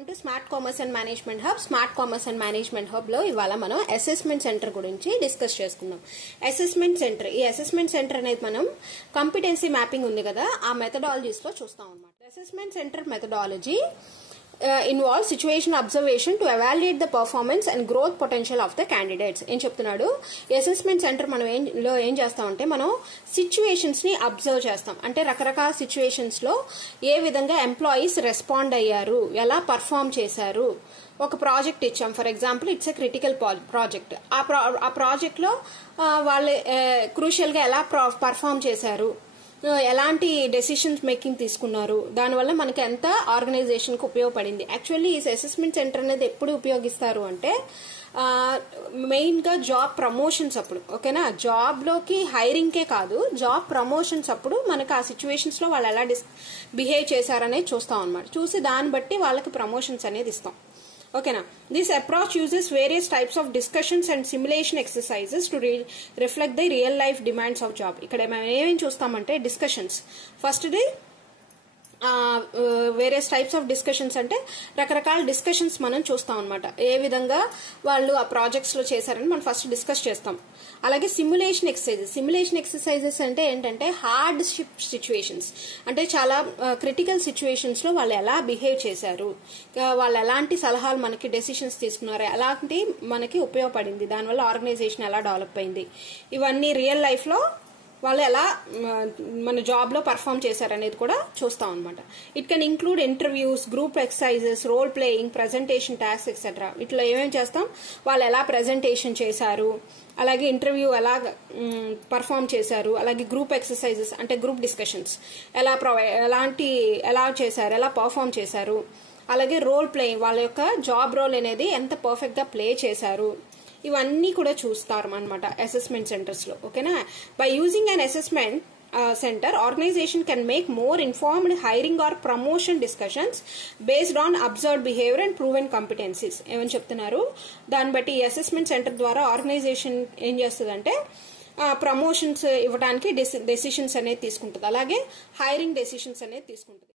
Welcome to smart commerce and management hub. Smart commerce and management hub లో ఇవాళ మనం assessment centre గురించి discuss చేసుకుందాం. అసెస్మెంట్ సెంటర్, ఈ అసెస్మెంట్ సెంటర్ అనేది మనం కాంపిటెన్సీ మ్యాపింగ్ ఉంది కదా, ఆ మెథడాలజీస్ లో చూస్తాం అన్నమాట. Assessment centre methodology involves situation observation to evaluate the performance and growth potential of the candidates. ఏం చెప్తున్నాడు, అసెస్మెంట్ సెంటర్ మనం ఏం చేస్తామంటే మనం సిచ్యువేషన్స్ ని అబ్జర్వ్ చేస్తాం. అంటే రకరకాల సిచ్యువేషన్స్ లో ఏ విధంగా ఎంప్లాయీస్ రెస్పాండ్ అయ్యారు, ఎలా పర్ఫామ్ చేశారు. ఒక ప్రాజెక్ట్ ఇచ్చాం, for example it's a critical project. ఆ ప్రాజెక్ట్ లో వాళ్ళు క్రూషియల్ గా ఎలా పర్ఫామ్ చేశారు, ఎలాంటి డెసిషన్స్ మేకింగ్ తీసుకున్నారు, దానివల్ల మనకి ఎంత ఆర్గనైజేషన్ కు ఉపయోగపడింది. యాక్చువల్లీ ఈ అసెస్మెంట్ సెంటర్ అనేది ఎప్పుడు ఉపయోగిస్తారు అంటే మెయిన్ గా జాబ్ ప్రమోషన్స్ అప్పుడు, ఓకేనా. జాబ్ లోకి హైరింగ్ కే కాదు, జాబ్ ప్రమోషన్స్ అప్పుడు మనకు ఆ సిచ్యువేషన్స్ లో వాళ్ళు ఎలా బిహేవ్ చేశారనేది చూస్తాం అనమాట. చూసి దాన్ని బట్టి వాళ్ళకి ప్రమోషన్స్ అనేది ఇస్తాం, ఓకేనా. This approach uses various types of discussions and simulation exercises to reflect the real life demands of job. ఇక్కడ మనం ఏమేమి చూస్తామంటే discussions, first the various types of discussions అంటే రకరకాల డిస్కషన్స్ మనం చూస్తాం అనమాట. ఏ విధంగా వాళ్ళు ఆ ప్రాజెక్ట్స్ లో చేశారని మనం ఫస్ట్ డిస్కస్ చేస్తాం. అలాగే సిమ్యులేషన్ ఎక్సర్సైజెస్ అంటే ఏంటంటే హార్డ్ సిచ్యువేషన్స్, అంటే చాలా క్రిటికల్ సిచ్యువేషన్స్ లో వాళ్ళు ఎలా బిహేవ్ చేశారు, వాళ్ళు ఎలాంటి సలహాలు మనకి డెసిషన్స్ తీసుకున్నారు, ఎలాంటి మనకి ఉపయోగపడింది, దానివల్ల ఆర్గనైజేషన్ ఎలా డెవలప్ అయింది, ఇవన్నీ రియల్ లైఫ్ లో వాళ్ళు ఎలా మన జాబ్ లో పర్ఫామ్ చేశారనేది కూడా చూస్తాం అనమాట. It can include interviews, group exercises, role playing, presentation task etcetera. ఇట్లా ఏమేమి చేస్తాం, వాళ్ళు ఎలా ప్రెజెంటేషన్ చేశారు, అలాగే ఇంటర్వ్యూ ఎలా పర్ఫామ్ చేశారు, అలాగే గ్రూప్ ఎక్సర్సైజెస్ అంటే గ్రూప్ డిస్కషన్స్ ఎలా చేశారు, ఎలా పర్ఫామ్ చేశారు, అలాగే రోల్ ప్లేయింగ్ వాళ్ళ యొక్క జాబ్ రోల్ అనేది ఎంత పర్ఫెక్ట్ గా ప్లే చేశారు, ఇవన్నీ కూడా చూస్తారు అనమాట అసెస్మెంట్ సెంటర్స్ లో, ఓకేనా. By using an assessment center, organization can make more informed hiring or promotion discussions based on observed behavior and proven competencies. ఏమని చెప్తున్నారు, దాన్ని బట్టి ఈ అసెస్మెంట్ సెంటర్ ద్వారా ఆర్గనైజేషన్ ఏం చేస్తుందంటే ప్రమోషన్స్ ఇవ్వడానికి డెసిషన్స్ అనేది తీసుకుంటుంది, అలాగే హైరింగ్ డెసిషన్స్ అనేది తీసుకుంటుంది.